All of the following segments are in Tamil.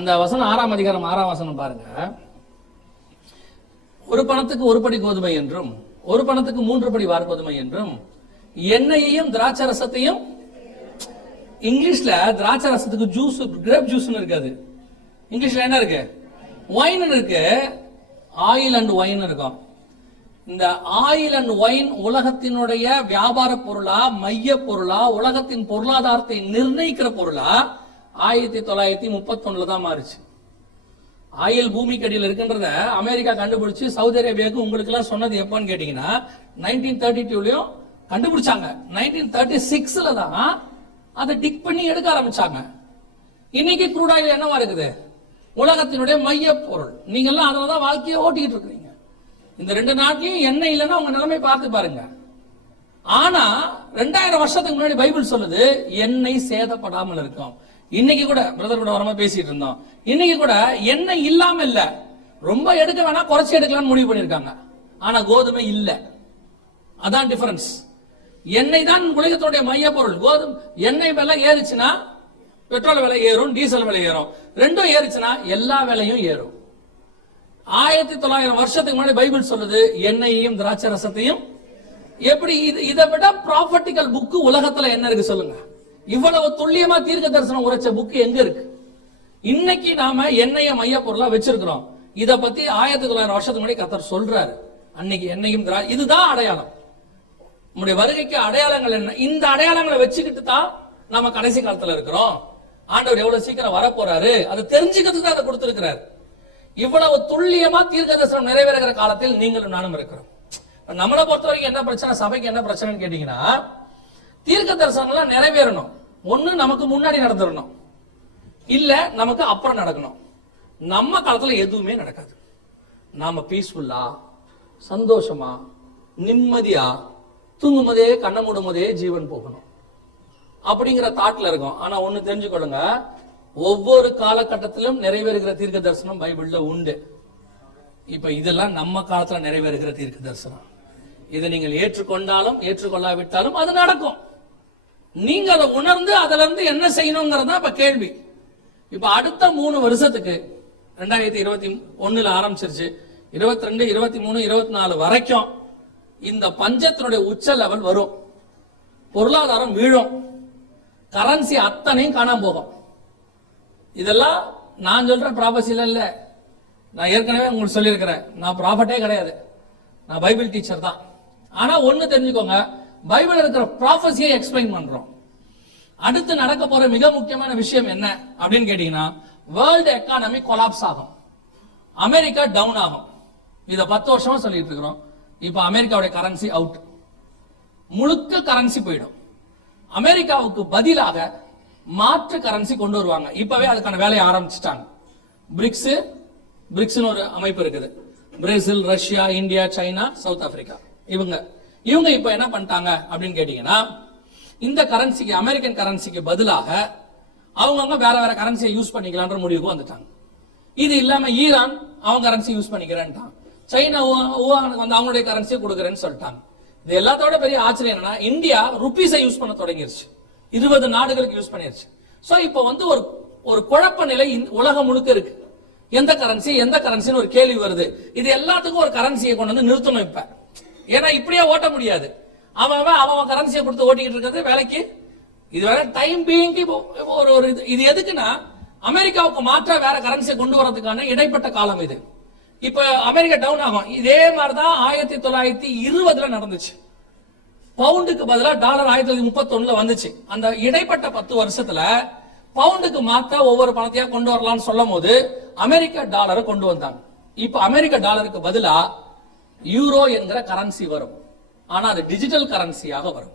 அந்த வசனம் ஆறாம் அதிகாரம் ஆறாம் வசனம் பாருங்க. ஒரு பணத்துக்கு ஒரு படி கோதுமை என்றும் ஒரு பணத்துக்கு மூன்று படி வார்கோதுமை என்றும் எண்ணெயையும் திராட்சை ரசத்தையும் இங்கிலீஷ்ல திராட்சை ரசத்துக்கு ஜூஸ் கிரேப் ஜூஸ்னு இருக்காது இங்கிலீஷ்ல என்ன இருக்கு? ஒயின் இருக்கு. ஆயில் அண்ட் ஒயின் இருக்கும். இந்த ஆயில் அண்ட் ஒயின் உலகத்தினுடைய வியாபார பொருளா மைய பொருளா உலகத்தின் பொருளாதாரத்தை நிர்ணயிக்கிற பொருளா ஆயிரத்தி தொள்ளாயிரத்தி முப்பத்தொன்னுல தான் மாறுச்சு. ஆயில் பூமிக்கு அடியில் இருக்குன்றத அமெரிக்கா கண்டுபிடிச்சு சவுதி அரேபியாவுக்கு உங்களுக்கு எல்லாம் சொன்னது எப்போன்னு கேட்டீங்கன்னா நைன்டீன் தேர்ட்டி டூலையும் கண்டுபிடிச்சாங்க. நைன்டீன் தேர்ட்டி சிக்ஸ்ல தான் அதை டிக் பண்ணி எடுக்க ஆரம்பிச்சாங்க. இன்னைக்கு crude ஆயில் என்னவா இருக்குது? உலகத்தினுடைய மைய பொருள் நீங்க எல்லாம் அதில் தான் வாழ்க்கையை ஓட்டிக்கிட்டு இருக்கிறீங்க. இந்த ரெண்டு நாட்டிலையும் எண்ணெய் இல்லைன்னா உங்க நிலைமை பார்த்து பாருங்க. ஆனா ரெண்டாயிரம் வருஷத்துக்கு முன்னாடி பைபிள் சொல்லுது எண்ணெய் சேதப்படாமல் இருக்கும். இன்னைக்கு கூட பிரதர் கூட வரமா பேசிட்டு இருந்தோம். இன்னைக்கு கூட எண்ணெய் இல்லாம இல்ல. ரொம்ப எடுக்க வேணா குறைச்சி எடுக்கலாம்னு முடிவு பண்ணிருக்காங்க ஆனா கோதுமை இல்ல. அதான் டிஃபரன்ஸ் எண்ணெய் தான் உலகத்துடைய மைய பொருள் கோதுமை எண்ணெய் விலை ஏறுச்சுன்னா பெட்ரோல் விலை ஏறும் டீசல் விலை ஏறும். ரெண்டும் ஏறுச்சுன்னா எல்லா விலையும் ஏறும். ஆயிரத்தி தொள்ளாயிரம் வருஷத்துக்கு முன்னாடி பைபிள் சொல்லுது எண்ணெயையும் திராட்சை ரசத்தையும். எப்படி இது இதை விட ப்ராப்பர்ட்டிக்கல் புக்கு உலகத்துல என்ன இருக்கு சொல்லுங்க. இவ்வளவு துல்லியமா தீர்க்க தரிசனம் உரைச்ச புக்கு எங்க இருக்கு? இன்னைக்கு நாம எண்ணெய மைய பொருளா வச்சிருக்கிறோம். இத பத்தி ஆயிரத்தி தொள்ளாயிரம் வருஷத்துக்கு முன்னாடி கத்தர் சொல்றாரு. அன்னைக்கு எண்ணெயும் இதுதான் அடையாளம். நம்முடைய வருகைக்கு அடையாளங்கள் என்ன? இந்த அடையாளங்களை வச்சுக்கிட்டு தான் நம்ம கடைசி காலத்துல இருக்கிறோம். ஆண்டவர் எவ்வளவு சீக்கிரம் வரப்போறாரு? அதை தெரிஞ்சுக்கிறதுக்கு தான் அதை கொடுத்திருக்கிறார். இவ்வளவு துல்லியமா தீர்க்க தரிசனம் நிறைவேறுகிற காலத்தில் நீங்களும் நானும் இருக்கிறோம். நம்மளை பொறுத்த வரைக்கும் என்ன பிரச்சனை? சபைக்கு என்ன பிரச்சனைன்னு கேட்டீங்கன்னா தீர்க்க தரிசனம்லாம் நிறைவேறணும். ஒண்ணு நமக்கு முன்னாடி நடந்துடணும். இல்ல நமக்கு அப்புறம் நடக்கணும். நம்ம காலத்துல எதுவுமே நடக்காது. நாம பீஸ்ஃபுல்லா சந்தோஷமா நிம்மதியா தூங்கும் போதே கண்ணை மூடும் போதே ஜீவன் போகணும். அப்படிங்கிற தாட்ல இருக்கும். ஆனா ஒண்ணு தெரிஞ்சுக்கொள்ளுங்க. ஒவ்வொரு காலகட்டத்திலும் நிறைவேறுகிற தீர்க்க தரிசனம் பைபிள்ல உண்டு. இப்ப இதெல்லாம் நம்ம காலத்துல நிறைவேறுகிற தீர்க்க தரிசனம். இதை நீங்கள் ஏற்றுக்கொண்டாலும் ஏற்றுக்கொள்ளாவிட்டாலும் அது நடக்கும். நீங்க அதை உணர்ந்து அதுல இருந்து என்ன செய்யணுங்கிறது தான் இப்ப கேள்வி. இப்ப அடுத்த மூணு வருஷத்துக்கு ரெண்டாயிரத்தி இருபத்தி ஒண்ணுல ஆரம்பிச்சிருச்சு. இருபத்தி ரெண்டு இருபத்தி மூணு இருபத்தி நாலு வரைக்கும் இந்த பஞ்சத்தினுடைய உச்ச லெவல் வரும். பொருளாதாரம் வீழும். கரன்சி அத்தனையும் காணாம போகும். இதெல்லாம் நான் சொல்ற ப்ராபசில இல்ல. நான் ஏற்கனவே உங்களுக்கு சொல்லியிருக்கிறேன். நான் ப்ராஃபட்டே கிடையாது. நான் பைபிள் டீச்சர் தான். ஆனா ஒண்ணு தெரிஞ்சுக்கோங்க. பைபிள் இருக்கிற ப்ராஃபஸியை எக்ஸ்பிளைன் பண்றோம். அடுத்து நடக்க போற மிக முக்கியமான விஷயம் என்ன அப்படின்னு கேட்டீங்கன்னா வேர்ல்டு எக்கானமி கொலாப்ஸ் ஆகும். அமெரிக்கா டவுன் ஆகும். இதை பத்து வருஷமா சொல்லிட்டு இருக்கிறோம். இப்போ அமெரிக்காவுடைய கரன்சி அவுட் முழுக்க கரன்சி போயிடும். அமெரிக்காவுக்கு பதிலாக மாற்று கரன்சி கொண்டு வருவாங்க. இப்பவே அதுக்கான வேலையை ஆரம்பிச்சிட்டாங்க. பிரிக்ஸ் பிரிக்ஸ்னு ஒரு அமைப்பு இருக்குது. Brazil Russia India China South Africa இவங்க இவங்க இப்ப என்ன பண்ணிட்டாங்க அப்படின்னு கேட்டீங்கன்னா இந்த கரன்சிக்கு அமெரிக்கன் கரன்சிக்கு பதிலாக அவங்கவுங்க வேற வேற கரன்சியை யூஸ் பண்ணிக்கலான்ற முடிவுக்கு வந்துட்டாங்க. இது இல்லாம ஈரான் அவங்க கரன்சி யூஸ் பண்ணிக்கிறேன்ட்டான். சைனா ஊ- ஊகானுக்கு வந்து அவங்களுடைய கரன்சியை கொடுக்குறேன்னு சொல்லிட்டாங்க. இது எல்லாத்தோட பெரிய ஆச்சரியம் என்னன்னா இந்தியா ருபீஸை யூஸ் பண்ண தொடங்கிருச்சு. இருபது நாடுகளுக்கு யூஸ் பண்ணிருச்சு. ஸோ இப்போ வந்து ஒரு ஒரு குழப்ப நிலை உலகம் முழுக்க இருக்கு. எந்த கரன்சி எந்த கரன்சின்னு ஒரு கேள்வி வருது. இது எல்லாத்துக்கும் ஒரு கரன்சியை கொண்டு வந்து நிறுத்தணும் இப்போ. ஏன்னா இப்படியே ஓட்ட முடியாது. அவன் அவன் அவன் கரன்சியை கொடுத்து ஓட்டிக்கிட்டு இருக்கிறது வேலைக்கு. இது வேற டைம் பீயிங் ஒரு ஒரு இது- இது எதுக்குன்னா அமெரிக்காவுக்கு மாற்ற வேற கரன்சியை கொண்டு வரதுக்கான இடைப்பட்ட காலம் இது. இப்ப அமெரிக்கா டவுன் ஆகும். இதே மாதிரிதான் ஆயிரத்தி தொள்ளாயிரத்தி இருபதுல நடந்துச்சு. பவுண்டுக்கு பதிலாக டாலர் ஆயிரத்தி தொள்ளாயிரத்தி முப்பத்தி வந்துச்சு. அந்த இடைப்பட்ட பத்து வருஷத்துல பவுண்டுக்கு மாத்தா ஒவ்வொரு பணத்தையா கொண்டு வரலாம்னு சொல்லும் போது அமெரிக்க டாலரை கொண்டு வந்தாங்க இப்ப அமெரிக்க டாலருக்கு பதிலாக யூரோ என்கிற கரன்சி வரும். ஆனால் அது டிஜிட்டல் கரன்சியாக வரும்.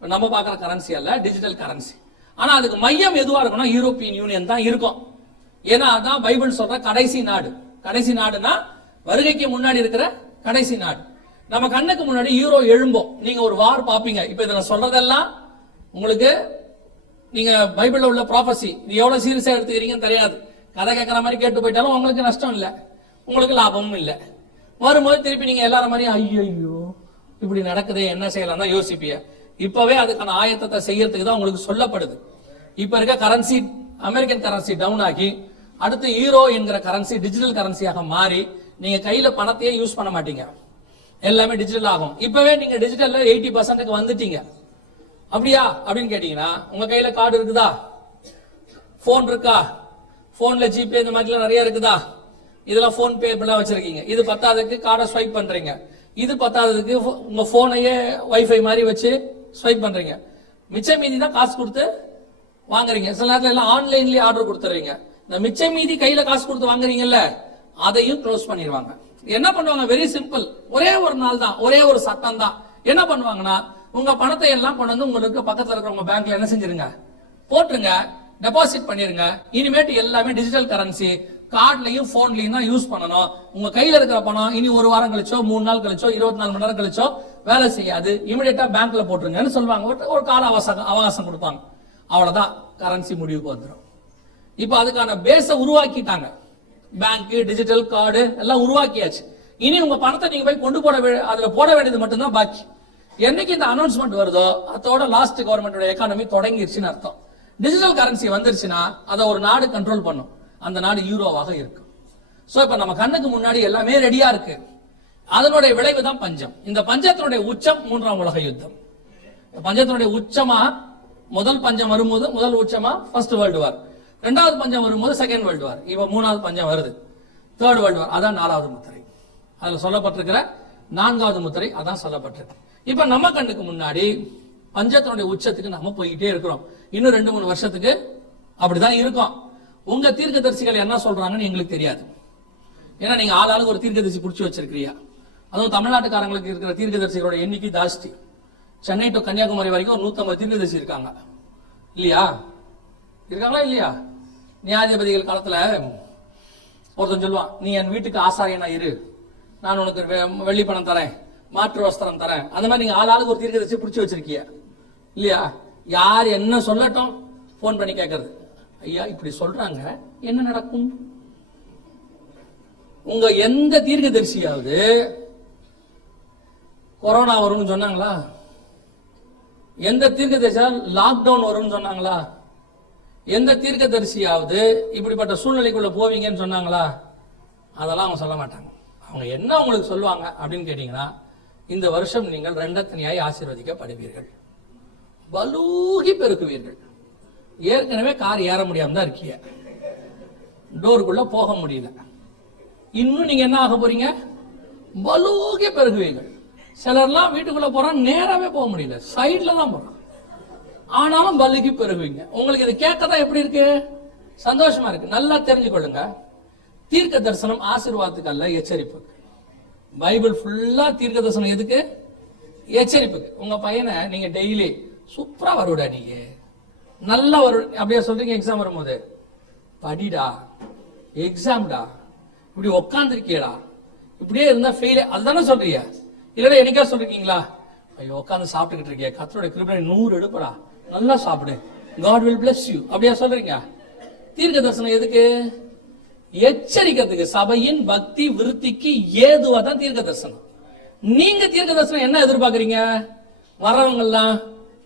நம்ம பார்க்குற கரன்சி அல்ல டிஜிட்டல் கரன்சி ஆனால் அதுக்கு மையம் எதுவாக இருக்கும்னா யூரோப்பியன் யூனியன் தான் இருக்கும். ஏன்னா அதான் பைபிள் சொல்ற கடைசி நாடு. கடைசி நாடுனா வருகைக்கு முன்னாடி இருக்கிற கடைசி நாடு. நம்ம கண்ணுக்கு முன்னாடி யூரோ எழும்போம். நீங்க ஒரு வார் பார்ப்பீங்க. இப்போ இதில் சொல்றதெல்லாம் உங்களுக்கு நீங்க பைபிளில் உள்ள ப்ராஃபஸி நீ எவ்வளோ சீரியஸாக எடுத்துக்கிறீங்கன்னு தெரியாது. கதை கேட்குற மாதிரி கேட்டு போயிட்டாலும் உங்களுக்கு நஷ்டம் இல்லை. உங்களுக்கு லாபமும் இல்லை. வரும்போது திருப்பி நீங்க எல்லாரும் மாதிரி ஐயோ இப்படி நடக்குதே என்ன செய்யலாம்? தான் யோசிப்பிய இப்பவே அதுக்கான ஆயத்தத்தை செய்யறதுக்கு தான் உங்களுக்கு சொல்லப்படுது. இப்ப இருக்க கரன்சி அமெரிக்கன் கரன்சி டவுன் ஆகி அடுத்து ஈரோ என்கிற கரன்சி டிஜிட்டல் கரன்சியாக மாறி நீங்க கையில பணத்தையே யூஸ் பண்ண மாட்டீங்க. எல்லாமே டிஜிட்டல் ஆகும். இப்பவே நீங்க டிஜிட்டல்ல எயிட்டி பர்சன்ட்டுக்கு வந்துட்டீங்க. அப்படியா? அப்படின்னு கேட்டீங்கன்னா உங்க கையில கார்டு இருக்குதா? போன் இருக்கா? போன்ல ஜிபே இந்த மாதிரிலாம் நிறைய இருக்குதா? இதெல்லாம் போன் பே வச்சுருக்கீங்க வச்சிருக்கீங்க. இது பத்தாததுக்கு கார்டை ஸ்வைப் பண்றீங்க. இது பத்தாததுக்கு pho- உங்க போனையே வைஃபை மாதிரி வச்சு ஸ்வைப் பண்றீங்க. மிச்ச மீதி தான் காசு கொடுத்து வாங்குறீங்க. சில நேரத்தில் எல்லாம் ஆன்லைன்லயே ஆர்டர் கொடுத்துறீங்க. இந்த மிச்ச மீதி கையில காசு கொடுத்து வாங்குறீங்கல்ல அதையும் க்ளோஸ் பண்ணிடுவாங்க என்ன பண்ணுவாங்க? வெரி சிம்பிள் ஒரே ஒரு நாள் தான். ஒரே ஒரு சட்டம் தான். என்ன பண்ணுவாங்கன்னா உங்க பணத்தை எல்லாம் கொண்டு வந்து உங்களுக்கு பக்கத்துல இருக்கிற உங்க பேங்க்ல என்ன செஞ்சிருங்க? போட்டுருங்க. டெபாசிட் பண்ணிருங்க. இனிமேட்டு எல்லாமே டிஜிட்டல் கரன்சி கார்ட்லயும் போன்லயும் தான் யூஸ் பண்ணணும். உங்க கையில இருக்கிற பணம் இனி ஒரு வாரம் கழிச்சோ மூணு நாள் கழிச்சோ இருபத்தி நாலு மணி நேரம் கழிச்சோ வேலை செய்யாது. இமிடியேட்டா பேங்க்ல போட்டுருங்கன்னு சொல்லுவாங்க? ஒரு- கால அவகாசம் அவகாசம் கொடுப்பாங்க. அவ்வளவுதான். கரன்சி முடிவுக்கு வந்துடும் இப்ப அதுக்கான பேஸை உருவாக்கிட்டாங்க. பேங்க் டிஜிட்டல் கார்டு எல்லாம் உருவாக்கியாச்சு. இனி உங்க பணத்தை நீங்க போய் கொண்டு போட அதுல போட வேண்டியது மட்டும்தான் பாக்கி. என்னைக்கு இந்த அனௌன்ஸ்மெண்ட் வருதோ அதோட லாஸ்ட் கவர்மெண்டோட எக்கானமி தொடங்கிருச்சுன்னு அர்த்தம். டிஜிட்டல் கரன்சி வந்துருச்சுன்னா அதை ஒரு நாடு கண்ட்ரோல் பண்ணும். அந்த நாடு யூரோவாக இருக்கும். ஸோ இப்போ நம்ம கண்ணுக்கு முன்னாடி எல்லாமே ரெடியா இருக்கு. அதனுடைய விளைவு தான் பஞ்சம். இந்த பஞ்சத்தினுடைய உச்சம் மூன்றாம் உலக யுத்தம். பஞ்சத்தினுடைய உச்சமா முதல் பஞ்சம் வரும்போது முதல் உச்சமா ஃபர்ஸ்ட் வேர்ல்டு வார் ரெண்டாவது பஞ்சம் வரும்போது செகண்ட் வேர்ல்டு வார் இப்போ மூணாவது பஞ்சம் வருது. தேர்ட் வேர்ல்டு வார் அதான் நாலாவது முத்திரை. அதில் சொல்லப்பட்டிருக்கிற நான்காவது முத்திரை அதான் சொல்லப்பட்டிருக்கு. இப்போ நம்ம கண்ணுக்கு முன்னாடி பஞ்சத்தினுடைய உச்சத்துக்கு நம்ம போய்கிட்டே இருக்கிறோம். இன்னும் ரெண்டு மூணு வருஷத்துக்கு அப்படிதான் இருக்கும். உங்க தீர்க்கதரிசிகள் என்ன சொல்றாங்கன்னு எங்களுக்கு தெரியாது. ஏன்னா நீங்க ஆள் ஆளுக்கு ஒரு தீர்க்கதரிசி பிடிச்சி வச்சிருக்கிறியா அதுவும் தமிழ்நாட்டுக்காரங்களுக்கு இருக்கிற தீர்க்கதரிசிகளோட எண்ணிக்கை ஜாஸ்தி. சென்னை டு கன்னியாகுமரி வரைக்கும் ஒரு நூத்தம்பது தீர்க்கதரிசி இருக்காங்க. இல்லையா? இருக்காங்களா இல்லையா? நியாயாதிபதிகள் காலத்துல ஒருத்தன் சொல்லுவான் நீ என் வீட்டுக்கு ஆசாரியனா இரு. நான் உனக்கு வெ- வெள்ளி பணம் தரேன் மாற்று வஸ்திரம் தரேன். அந்த மாதிரி நீங்க ஆள் ஆளுக்கு ஒரு தீர்க்கதரிசி பிடிச்சி வச்சிருக்கிய இல்லையா? யார் என்ன சொல்லட்டும் ஃபோன் பண்ணி கேட்கறது ஐயா இப்படி சொல்றாங்க. என்ன நடக்கும்? உங்க எந்த தீர்க்கதரிசியாவது கொரோனா வரும்னு சொன்னாங்களா? எந்த தீர்க்கதரிசியா லாக்டவுன் வரும்னு சொன்னாங்களா? எந்த தீர்க்கதரிசியாவது இப்படிப்பட்ட சூழ்நிலைக்குள்ள போவீங்கன்னு சொன்னாங்களா? அதெல்லாம் அவங்க சொல்ல மாட்டாங்க. அவங்க என்ன உங்களுக்கு சொல்லுவாங்க அப்படின்னு கேட்டீங்கன்னா இந்த வருஷம் நீங்கள் ரெண்டத்தனியாய் ஆசீர்வதிக்கப்படுவீர்கள். பலூகி பெருக்குவீர்கள். ஏற்கனவே கார் ஏற முடியாம தான் இருக்கீங்க டோருக்குள்ள போக முடியல. இன்னும் நீங்க என்ன ஆக போறீங்க? பலூகே பெருகுவீர்கள். சிலர்லாம் வீட்டுக்குள்ள போறான் நேராவே போக முடியல. சைட்ல தான் போறான் ஆனாலும் பல்லுக்கு பெருகுவீங்க. உங்களுக்கு இது கேட்கதான் எப்படி இருக்கு? சந்தோஷமா இருக்கு. நல்லா தெரிஞ்சுக்கொள்ளுங்க. தீர்க்க தரிசனம் ஆசீர்வாதத்துக்கு அல்ல எச்சரிப்பு பைபிள் ஃபுல்லா தீர்க்க தரிசனம் எதுக்கு? எச்சரிப்புக்கு. உங்க பையனை நீங்க டெய்லி சூப்பரா வருடா நீங்க நல்லா வரும் அப்படியே சொல்றீங்க எக்ஸாம் வரும்போது. படிடா எக்ஸாம்டா இப்படி உக்காந்துருக்கியடா. இப்படியே இருந்தா ஃபெயில் அதுதானே சொல்றீங்க. இல்லடா என்னைக்கா சொல்றீங்களா? ஐயோ உட்காந்து சாப்பிட்டுக்கிட்டு இருக்கிய. கத்தரோட கிருபனை நூறு எடுப்படா. நல்லா சாப்பிடு. காட் வில் பிளஸ் யூ அப்படியா சொல்றீங்க? தீர்க்க தரிசனம் எதுக்கு? எச்சரிக்கிறதுக்கு. சபையின் பக்தி விருத்திக்கு ஏதுவா தான் தீர்க்க தரிசனம் நீங்க தீர்க்க தரிசனம் என்ன எதிர்பார்க்கறீங்க? வரவங்க எல்லாம்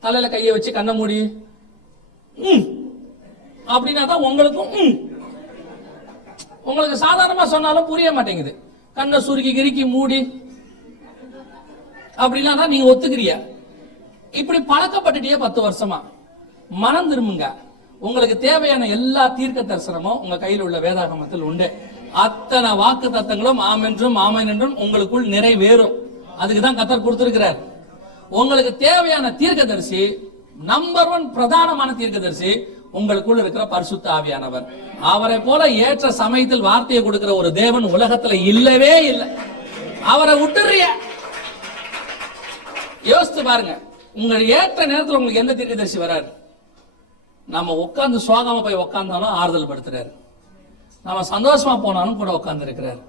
தலையில கையை வச்சு கண்ணை மூடி அப்படின்னா தான் உங்களுக்கும் உங்களுக்கு சாதாரணமா சொன்னாலும் புரிய மாட்டேங்குது. கண்ணை சுருக்கி கிறுக்கி மூடி. அப்படின்னா தான் நீங்க ஒத்துக்கிறிய இப்படி பழக்கப்பட்டுட்டே பத்து வருஷமா. மனம் திரும்புங்க. உங்களுக்கு தேவையான எல்லா தீர்க்க தரிசனமும் உங்க கையில் உள்ள வேதாகமத்தில் உண்டு. அத்தனை வாக்கு தத்தங்களும் ஆமென்றும் ஆமன் என்றும் உங்களுக்குள் நிறைவேறும். அதுக்கு தான் கத்தர் கொடுத்திருக்கிறார். உங்களுக்கு தேவையான தீர்க்கதரிசி நம்பர் ஒன் பிரதானமான தீர்க்கதரிசி உங்களுக்குள் இருக்கிற பரிசுத்த ஆவியானவர். அவரை போல ஏற்ற சமயத்தில் வார்த்தையை கொடுக்கிற ஒரு தேவன் உலகத்துல இல்லவே இல்லை. அவரை விட்டுறிய. யோசித்து பாருங்க. உங்கள் ஏற்ற நேரத்தில் உங்களுக்கு எந்த தீர்க்கதரிசி வராரு? நம்ம உட்கார்ந்து சோகமா போய் உட்காந்தாலும் ஆறுதல் படுத்துறாரு. நம்ம சந்தோஷமா போனாலும் கூட உட்கார்ந்து இருக்கிறாரு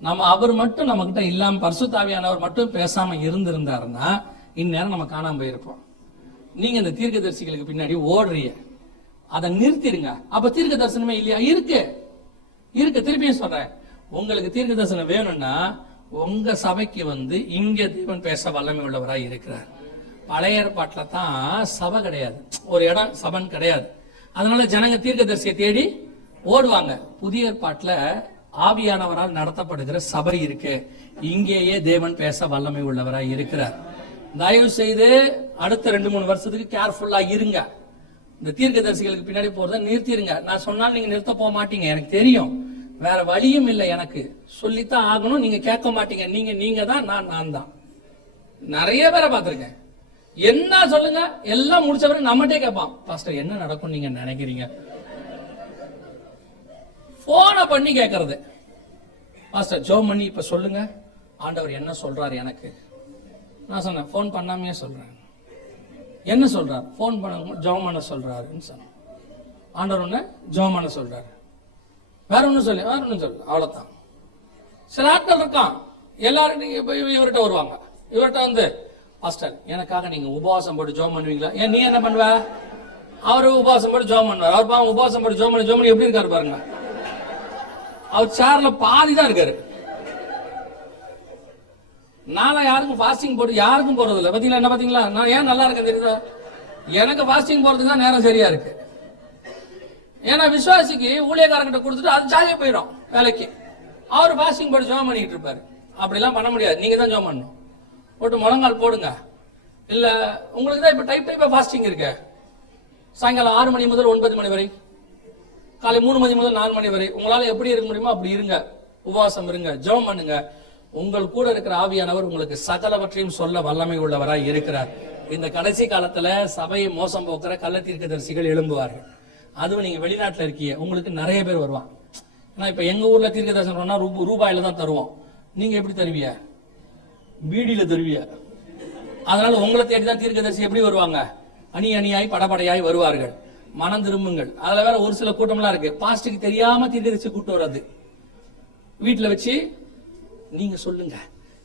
நம்ம அவர் மட்டும் நம்ம கிட்ட இல்லாம பரிசுத்தாவியானவர் மட்டும் பேசாம இருந்திருந்தாருன்னா இந்நேரம் நம்ம காணாம போயிருப்போம். நீங்க இந்த தீர்க்கதரிசிகளுக்கு பின்னாடி ஓடுறீங்க. அதை நிறுத்திடுங்க. அப்ப தீர்க்க தரிசனமே இல்லையா? இருக்கு. இருக்கு. திருப்பியும் சொல்றேன். உங்களுக்கு தீர்க்க தரிசனம் வேணும்னா உங்க சபைக்கு வந்து இங்க தேவன் பேச வல்லமை உள்ளவராய் இருக்கிறார். பழைய ஏற்பாட்டுல தான் சபை கிடையாது. ஒரு இடம் சபன் கிடையாது. அதனால ஜனங்க தீர்க்க தரிசியை தேடி ஓடுவாங்க. புதிய ஏற்பாட்டுல ஆவியானவரால் நடத்தப்படுகிற சபை இருக்கு. இங்கேயே தேவன் பேச வல்லமை உள்ளவராய் இருக்கிறார். தயவு செய்து அடுத்த ரெண்டு மூணு வருஷத்துக்கு கேர்ஃபுல்லா இருங்க. இந்த தீர்க்கதரிசிகளுக்கு பின்னாடி போறத நிறுத்திடுங்க நான் சொன்னால் நீங்க நிறுத்த போக மாட்டீங்க. எனக்கு தெரியும். வேற வழியும் இல்லை எனக்கு. சொல்லித்தான் ஆகணும். நீங்க கேட்க மாட்டீங்க. நீங்க நீங்க தான் நான் நான் தான். நிறைய பேரை பார்த்துருக்கேன். என்ன சொல்லுங்க? எல்லாம் முடிச்ச பிறகு நம்மகிட்டே கேட்பான். பாஸ்டர் என்ன நடக்கும் நீங்க நினைக்கிறீங்க? போனை பண்ணி கேட்கறது. பாஸ்டர் ஜோ பண்ணி இப்ப சொல்லுங்க. ஆண்டவர் என்ன சொல்றாரு எனக்கு? நான் சொன்னேன் ஃபோன் பண்ணாமையே சொல்கிறேன் என்ன சொல்கிறார் ஃபோன் பண்ண ஜோம் பண்ண சொல்கிறாருன்னு சொன்னேன். ஆண்டவர் ஒன்று ஜெபம் பண்ண சொல்கிறாரு வேற ஒன்றும் சொல்லி வேற ஒன்றும் சொல்லு அவ்வளோதான் சில ஆட்கள் இருக்கான். எல்லாரும் நீங்கள் இப்ப இவர்கிட்ட வருவாங்க. இவர்கிட்ட வந்து பாஸ்டர் எனக்காக நீங்கள் உபவாசம் போட்டு ஜோம் பண்ணுவீங்களா? ஏன் நீ என்ன பண்ணுவ? அவர் உபவாசம் போட்டு ஜெபம் பண்ணுவார். அவர் பாவம் உபவாசம் போட்டு ஜோம் பண்ணி ஜோம் பண்ணி எப்படி இருக்காரு பாருங்க. அவர் சேர்ல பாதி தான் இருக்காரு. நானும் யாருக்கும் ஃபாஸ்டிங் போட்டு யாருக்கும் போறது இல்லை பார்த்தீங்களா? என்ன பார்த்தீங்களா? நான் ஏன் நல்லா இருக்கேன் தெரியுதா? எனக்கு ஃபாஸ்டிங் போறதுக்கு தான் நேரம் சரியா இருக்கு. ஏன்னா விசுவாசிக்கு ஊழியக்காரங்கிட்ட கொடுத்துட்டு அது ஜாலியாக போயிடும் வேலைக்கு. அவர் ஃபாஸ்டிங் போட்டு ஜோம் பண்ணிட்டு இருப்பாரு. அப்படிலாம் பண்ண முடியாது. நீங்க தான் ஜோம் பண்ணணும். போட்டு முழங்கால் போடுங்க. இல்ல உங்களுக்கு தான் இப்ப டைப் டைப்பா ஃபாஸ்டிங் இருக்கு. சாயங்காலம் ஆறு மணி முதல் ஒன்பது மணி வரை. காலை மூணு மணி முதல் நாலு மணி வரை. உங்களால எப்படி இருக்க முடியுமோ அப்படி இருங்க. உபவாசம் இருங்க. ஜெபம் பண்ணுங்க. உங்கள் கூட இருக்கிற ஆவியானவர் உங்களுக்கு சகலவற்றையும் சொல்ல வல்லமை உள்ளவராய் இருக்கிறார். இந்த கடைசி காலத்துல சபையை மோசம் போக்குற கள்ள தீர்க்கதரிசிகள் எழும்புவார்கள். அதுவும் நீங்க வெளிநாட்டுல இருக்கீங்க உங்களுக்கு நிறைய பேர் வருவான் ஏன்னா இப்ப எங்க ஊர்ல தீர்க்க தரிசனம் ரூபா- ரூபாயில தான் தருவோம். நீங்க எப்படி தருவிய பீடியில தருவிய அதனால உங்களை தேடி தான் தீர்க்க தரிசி எப்படி வருவாங்க? அணி அணியாய் படபடையாய் வருவார்கள். மனம் திரும்புங்கள். அதுல வேற ஒரு சில கூட்டம்லாம் இருக்கு. பாஸ்டுக்கு தெரியாம தீர்க்கதரிசி கூட்டம் வர்றது. வீட்டுல வச்சு நீங்க சொல்லுங்க.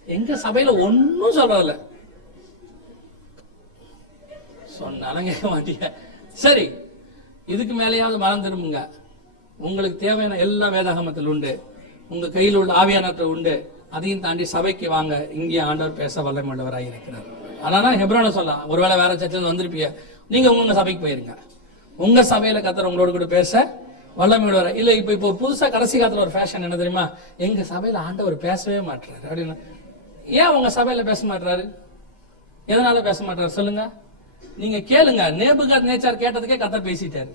எங்க சபையில ஒன்னும் சொல்றதில்ல சொன்னாலும் கேட்க மாட்டீங்க சரி இதுக்கு மேலேயாவது மனம் உங்களுக்கு தேவையான எல்லா வேதாகமத்தில் உண்டு. உங்க கையில் உள்ள ஆவியானத்தில் உண்டு. அதையும் தாண்டி சபைக்கு வாங்க. இங்கே ஆண்டவர் பேச வல்லமை உள்ளவராக இருக்கிறார். அதனால ஹெப்ரான சொல்லலாம். ஒருவேளை வேற சர்ச்சில் வந்திருப்பீங்க. நீங்க உங்க சபைக்கு போயிருங்க. உங்க சபையில கத்தர் உங்களோட கூட பேச வல்லமையோட இல்லை இல்ல இப்ப இப்போ புதுசா கடைசி காலத்துல ஒரு ஃபேஷன் என்ன தெரியுமா? எங்க சபையில ஆண்டவர் பேசவே மாட்டாரு அப்படின்னா. ஏன் உங்க சபையில பேச மாட்டாரு எதனால பேச மாட்டாரு சொல்லுங்க. நீங்க கேளுங்க. நேபுகாத் நேச்சார் கேட்டதுக்கே கத்தர் பேசிட்டாரு.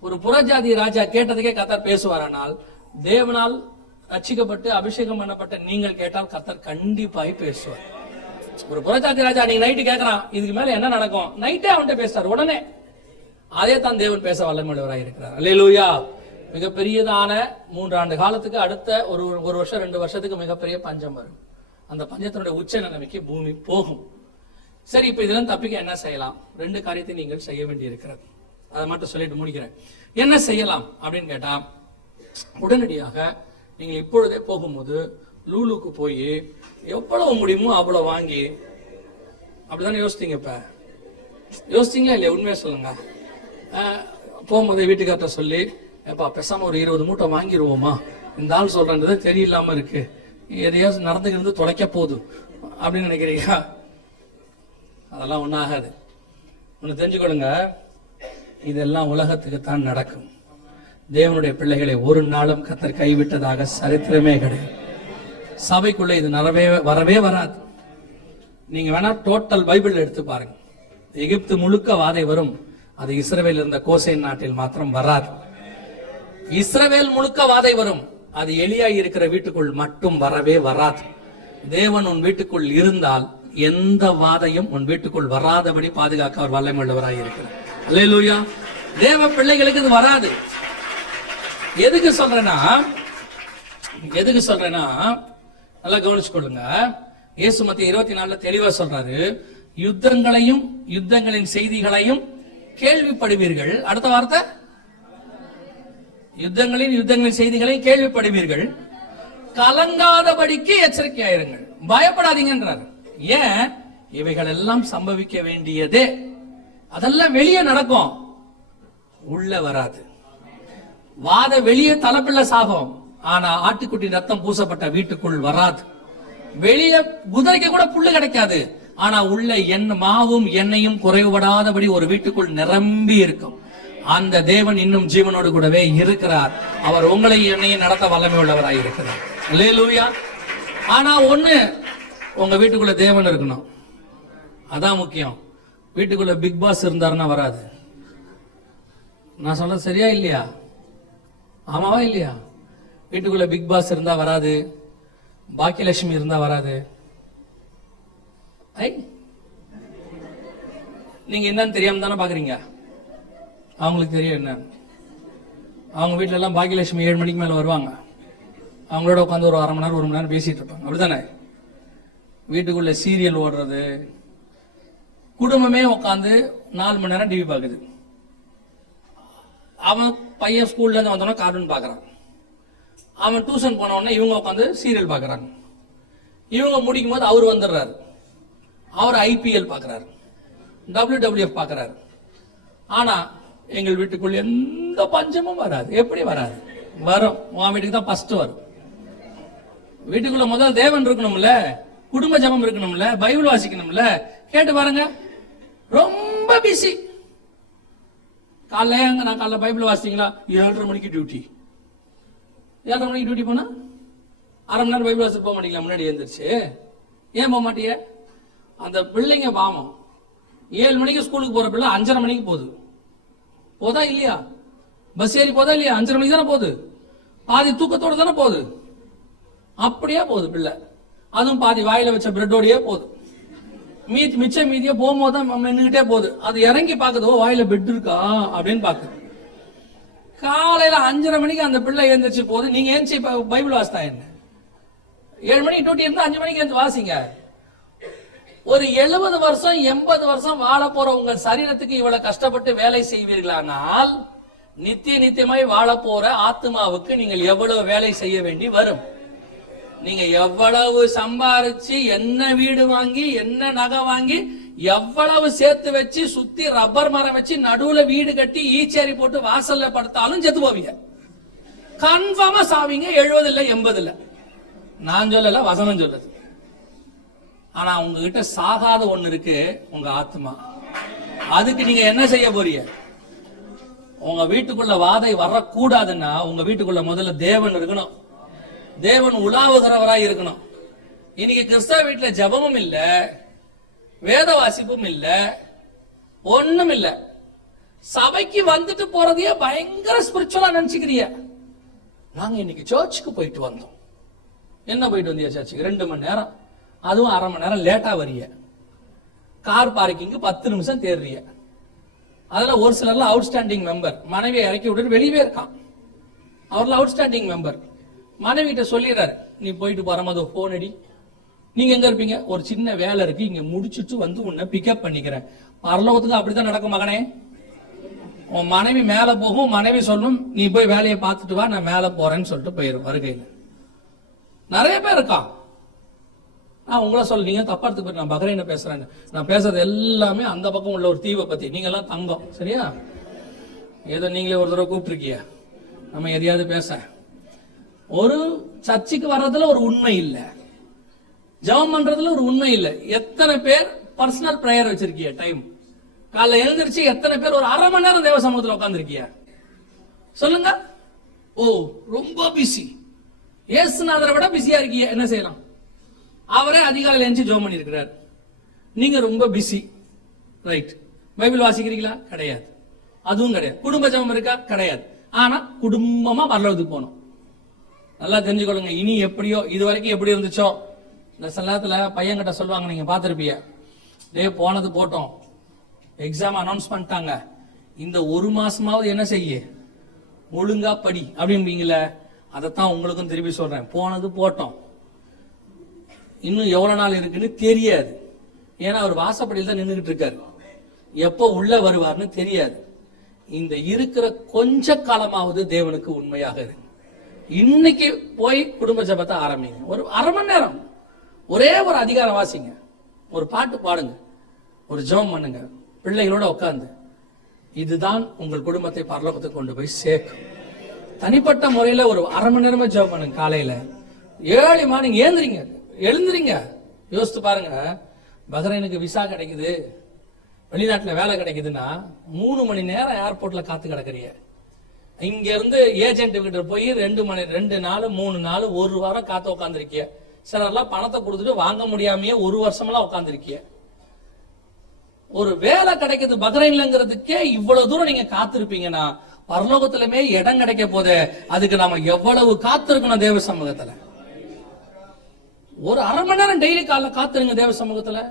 ஒரு புறஜாதி ராஜா கேட்டதுக்கே கத்தர் பேசுவாரானால் தேவனால் ரட்சிக்கப்பட்டு அபிஷேகம் பண்ணப்பட்ட நீங்கள் கேட்டால் கத்தர் கண்டிப்பாய் பேசுவார். ஒரு புறஜாதி ராஜா நீங்க நைட்டு கேட்கறான் இதுக்கு மேல என்ன நடக்கும்? நைட்டே அவன்கிட்ட பேசுறாரு உடனே அதே தான் தேவன் பேச வல்லமையுள்ளவராக இருக்கிறார். அல்லேலூயா. மிகப்பெரியதான மூன்று ஆண்டு காலத்துக்கு அடுத்த ஒரு ஒரு வருஷம் ரெண்டு வருஷத்துக்கு மிகப்பெரிய பஞ்சம் வரும். அந்த பஞ்சத்தினுடைய உச்ச நிலைமைக்கு பூமி போகும். சரி இப்போ இதெல்லாம் தப்பிக்க என்ன செய்யலாம்? ரெண்டு காரியத்தை நீங்கள் செய்ய வேண்டி இருக்கிறது அதை மட்டும் சொல்லிட்டு முடிக்கிறேன். என்ன செய்யலாம் அப்படின்னு கேட்டா உடனடியாக நீங்கள் இப்பொழுதே போகும்போது லூலுக்கு போய் எவ்வளவு முடியுமோ அவ்வளோ வாங்கி அப்படிதானே யோசித்தீங்க இப்போ? யோசித்தீங்களா இல்லையா? உண்மையை சொல்லுங்க. போகும்போது வீட்டுக்கார்ட்ட சொல்லி ஏப்பா பெசாமல் ஒரு இருபது மூட்டை வாங்கிடுவோமா இந்த ஆள் சொல்கிறன்றது தெரியலாமல் இருக்கு. எதையாவது நடந்துக்கிறது தொலைக்க போகுது. அப்படின்னு நினைக்கிறீங்க அதெல்லாம் ஒன்றும் ஆகாது. ஒன்று தெரிஞ்சுக்கொள்ளுங்க. இதெல்லாம் உலகத்துக்கு தான் நடக்கும். தேவனுடைய பிள்ளைகளை ஒரு நாளும் கத்தர் கைவிட்டதாக சரித்திரமே கிடையாது. சபைக்குள்ளே இது நரவே வரவே வராது. நீங்க வேணா டோட்டல் பைபிள் எடுத்து பாருங்க. எகிப்து முழுக்க வாதை வரும். அது இஸ்ரவேல் இருந்த கோசை நாட்டில் மாத்திரம் வராது. இஸ்ரவேல் முழுக்க வாதை வரும். அது எளியா இருக்கிற வீட்டுக்குள் மட்டும் வரவே வராது. தேவன் உன் வீட்டுக்குள் இருந்தால் எந்த வாதையும் உன் வீட்டுக்குள் வராதபடி பாதுகாக்க அவர் வல்லம் உள்ளவராய் இருக்கிறார். அல்லேலூயா தேவ பிள்ளைகளுக்கு இது வராது. எதுக்கு சொல்றேன்னா எதுக்கு சொல்றேன்னா நல்லா கவனிச்சுக்கொள்ளுங்க. இயேசு மத்திய இருபத்தி நாலுல தெளிவா சொல்றாரு. யுத்தங்களையும் யுத்தங்களின் செய்திகளையும் கேள்விப்படுவீர்கள். அடுத்த வார்த்தை. யுத்தங்களின் யுத்தங்களின் செய்திகளை கேள்விப்படுவீர்கள். கலங்காதபடிக்கு எச்சரிக்கையாயிருங்கள் பயப்படாதீங்கன்றார். ஏன்? இவைகள் எல்லாம் சம்பவிக்க வேண்டியதே. அதெல்லாம் வெளியே நடக்கும். உள்ள வராது. வாத வெளியே தலைப்பிள்ள சாகும். ஆனா ஆட்டுக்குட்டி ரத்தம் பூசப்பட்ட வீட்டுக்குள் வராது. வெளியே குதிரைக்கு கூட புல்லு கிடைக்காது. ஆனா உள்ள என் மாவும் எண்ணெயும் குறைவுபடாதபடி ஒரு வீட்டுக்குள் நிரம்பி இருக்கும். அந்த தேவன் இன்னும் ஜீவனோடு கூடவே இருக்கிறார். அவர் உங்களை என்னையும் நடத்த வல்லமை உள்ளவராய் இருக்கிறார். லூயா ஆனா ஒண்ணு உங்க வீட்டுக்குள்ள தேவன் இருக்கணும். அதான் முக்கியம். வீட்டுக்குள்ள பிக் பாஸ் இருந்தாருன்னா வராது. நான் சொல்ல சரியா இல்லையா? ஆமாவா இல்லையா? வீட்டுக்குள்ள பிக் பாஸ் இருந்தா வராது. பாக்கியலட்சுமி இருந்தா வராது. ஐ. நீங்க என்னன்னு தெரியாம தானே பாக்குறீங்க? அவங்களுக்கு தெரியும் என்ன? அவங்க வீட்ல எல்லாம் பாக்கியலட்சுமி ஏழு மணிக்கு மேல வருவாங்க. அவங்களோட உட்காந்து ஒரு அரை மணி நேரம் ஒரு மணி நேரம் பேசிட்டு இருப்பாங்க. அப்படிதானே வீட்டுக்குள்ள சீரியல் ஓடுறது. குடும்பமே உட்காந்து நாலு மணி நேரம் டிவி பார்க்குது அவன் பையன் ஸ்கூல்லேருந்து வந்தோடனே கார்ட்டூன் பார்க்குறான் அவன் டியூஷன் போன உடனே இவங்க உட்காந்து சீரியல் பார்க்குறாங்க இவங்க முடிக்கும் போது அவர் வந்துடுறாரு. அவர் ஐபிஎல் பார்க்கறாரு. WWF பார்க்கறாரு. ஆனா எங்கள் வீட்டுக்குள்ள எந்த பஞ்சமும் வராது. எப்படி வராது? வரும். உன் வீட்டுக்கு தான் ஃபர்ஸ்ட் வரும். வீட்டுக்குள்ள முதல் தேவன் இருக்கணும்ல குடும்ப ஜெபம் இருக்கணும்ல பைபிள் வாசிக்கணும்ல கேட்டு பாருங்க. ரொம்ப பிஸி காலைல ஏங்க நான் காலைல பைபிள் வாசிங்களா ஏழரை மணிக்கு டியூட்டி ஏழரை மணிக்கு டியூட்டி போனா அரை மணி நேரம் பைபிள் வாசி போக மாட்டீங்களா? முன்னாடி எழுந்திரிச்சு. ஏன் போக மாட்டீங்க அந்த பிள்ளைங்க பாவம். ஏழு மணிக்கு ஸ்கூலுக்கு போற பிள்ளை அஞ்சரை மணிக்கு போகுது. போதா இல்லையா? பஸ் ஏறி போதா இல்லையா? அஞ்சரை மணிக்கு தானே போகுது. பாதி தூக்கத்தோடு தானே போகுது. அப்படியே போகுது பிள்ளை. அதுவும் பாதி வாயில வச்ச பிரெட்டோடயே போகுது. மீதி மிச்ச மீதியே போகும்போது தான் நின்றுகிட்டே போகுது. அது இறங்கி பார்க்குது ஓ வாயில பெட் இருக்கா? அப்படின்னு பார்க்குது. காலையில அஞ்சரை மணிக்கு அந்த பிள்ளை எழுந்திரிச்சு போகுது. நீங்க ஏஞ்சி பைபிள் வாசித்தா என்ன? ஏழு மணிக்கு டூட்டி இருந்தா அஞ்சு மணிக்கு எழுந்து வாசிங்க. ஒரு எழுபது வருஷம் எண்பது வருஷம் வாழ போற உங்கள் சரீரத்துக்கு இவ்வளவு கஷ்டப்பட்டு வேலை செய்வீர்களானால் நித்திய நித்தியமாய் வாழ போற ஆத்மாவுக்கு நீங்கள் எவ்வளவு வேலை செய்ய வேண்டி வரும்? நீங்க எவ்வளவு சம்பாரிச்சு என்ன வீடு வாங்கி என்ன நகை வாங்கி எவ்வளவு சேர்த்து வச்சு சுத்தி ரப்பர் மரம் வச்சு நடுவுல வீடு கட்டி ஈச்சேரி போட்டு வாசல்ல படுத்தாலும் செத்து போவீங்க. கன்ஃபார்மா சாவீங்க எழுபது இல்ல எண்பது இல்ல. நான் சொல்லல வசனம் சொல்லுது ஆனா உங்ககிட்ட சாகாத ஒண்ணு இருக்கு உங்க ஆத்மா. அதுக்கு நீங்க என்ன செய்ய போறீங்க? உங்க வீட்டுக்குள்ள வாதை வரக்கூடாதுன்னா உங்க வீட்டுக்குள்ள முதல்ல தேவன் இருக்கணும். தேவன் உலாவுகிறவராய் இருக்கணும். இன்னைக்கு கிறிஸ்தவ வீட்டுல ஜெபமும் இல்ல வேத வாசிப்பும் இல்ல ஒண்ணும் இல்ல. சபைக்கு வந்துட்டு போறதையே பயங்கர ஸ்பிரிச்சுவலா நினைச்சுக்கிறிய நாங்க இன்னைக்கு சர்ச்சுக்கு போயிட்டு வந்தோம். என்ன போயிட்டு வந்தியா சர்ச்சுக்கு ரெண்டு மணி நேரம். அதுவும் அரை மணி நேரம் லேட்டாக வரிய கார் பார்க்கிங்கு பத்து நிமிஷம் தேடுறிய அதில் ஒரு சிலர்லாம் அவுட்ஸ்டாண்டிங் மெம்பர் மனைவியை இறக்கி விட்டுட்டு வெளியவே இருக்கான். அவர்ல அவுட்ஸ்டாண்டிங் மெம்பர் மனைவிட்ட சொல்லிடுறாரு நீ போயிட்டு வரும்போது ஃபோன் அடி. நீங்க எங்க இருப்பீங்க? ஒரு சின்ன வேலை இருக்கு. இங்க முடிச்சுட்டு வந்து உன்னை பிக்கப் பண்ணிக்கிறேன். பரலோகத்துக்கு அப்படித்தான் நடக்கும் மகனே. உன் மனைவி மேல போகும். மனைவி சொல்லும் நீ போய் வேலையை பார்த்துட்டு வா நான் மேல போறேன்னு சொல்லிட்டு போயிரும் வருகையில். நிறைய பேர் இருக்கான். நான் உங்களை சொல்ல நீங்க தப்பா எடுத்து நான் பஹ்ரைன பேசுறேன் நான் பேசுறது எல்லாமே அந்த பக்கம் உள்ள ஒரு தீவை பத்தி. நீங்க எல்லாம் தங்கம் சரியா? ஏதோ நீங்களே ஒரு தடவை கூப்பிட்டுருக்கிய நம்ம எதையாவது பேச. ஒரு சர்ச்சுக்கு வர்றதுல ஒரு உண்மை இல்ல. ஜெபம் பண்றதுல ஒரு உண்மை இல்ல. எத்தனை பேர் பர்சனல் ப்ரேயர் வச்சிருக்கிய டைம் காலைல எழுந்திருச்சு எத்தனை பேர் ஒரு அரை மணி நேரம் தேவ சமூகத்தில் உட்காந்துருக்கிய சொல்லுங்க. ஓ ரொம்ப பிஸி ஏசுநாதரை விட பிஸியா இருக்கிய என்ன செய்யலாம்? அவரே அதிகாலையில் எழுந்து ஜோம் பண்ணியிருக்கிறார். நீங்க ரொம்ப பிஸி ரைட் பைபிள் வாசிக்கிறீங்களா? கிடையாது. அதுவும் கிடையாது. குடும்ப ஜெபம் இருக்கா? கிடையாது. ஆனா குடும்பமா பரலோகத்துக்கு போகணும். நல்லா தெரிஞ்சுக்கொள்ளுங்க. இனி எப்படியோ இது வரைக்கும் எப்படி இருந்துச்சோ? இந்த சில நேரத்தில் பையன்கிட்ட சொல்லுவாங்க நீங்க பார்த்திருப்பீங்க. டே போனது போட்டோம். எக்ஸாம் அனௌன்ஸ் பண்ணிட்டாங்க. இந்த ஒரு மாசமாவது என்ன செய்ய? ஒழுங்கா படி. அப்படிம்பீங்களே அதைத்தான் உங்களுக்கும் திருப்பி சொல்றேன். போனது போட்டோம். இன்னும் எவ்வளவு நாள் இருக்குன்னு தெரியாது. ஏன்னா அவர் வாசப்படியில் தான் நின்றுகிட்டு இருக்காரு. எப்போ உள்ள வருவார்னு தெரியாது. இந்த இருக்கிற கொஞ்ச காலமாவது தேவனுக்கு உண்மையாக இருக்கு இன்னைக்கு போய் குடும்ப ஜபத்தை ஆரம்பிங்க. ஒரு அரை மணி நேரம். ஒரே ஒரு அதிகாரம் வாசிங்க. ஒரு பாட்டு பாடுங்க. ஒரு ஜெபம் பண்ணுங்க. பிள்ளைகளோட உட்காந்து இதுதான் உங்கள் குடும்பத்தை பரலோகத்துக்கு கொண்டு போய் சேர்க்கும். தனிப்பட்ட முறையில ஒரு அரை மணி நேரமா ஜெபம் பண்ணுங்க. காலையில. ஏழு மார்னிங் ஏந்திரிங்க. எழுந்துறீங்க. யோசித்து பாருங்க. பஹ்ரைனுக்கு விசா கிடைக்குது. வெளிநாட்டில் வேலை கிடைக்குதுன்னா மூணு மணி நேரம் ஏர்போர்ட்டில் காத்து கிடக்குறிய இங்கேருந்து ஏஜென்ட் கிட்ட போய் ரெண்டு மணி ரெண்டு நாள் மூணு நாள் ஒரு வாரம் காத்து உட்காந்துருக்கிய சிலர்லாம் பணத்தை கொடுத்துட்டு வாங்க முடியாமையே ஒரு வருஷமெல்லாம் உட்காந்துருக்கிய ஒரு வேலை கிடைக்குது பக்ரைன்லங்கிறதுக்கே இவ்வளவு தூரம் நீங்க காத்திருப்பீங்கன்னா பரலோகத்திலுமே இடம் கிடைக்க போதே அதுக்கு நாம எவ்வளவு காத்திருக்கணும் தேவ சமூகத்துல? ஒரு அரை மணி நேரம் டெய்லி காலைல காத்துருங்க தேவ சமூகத்துல.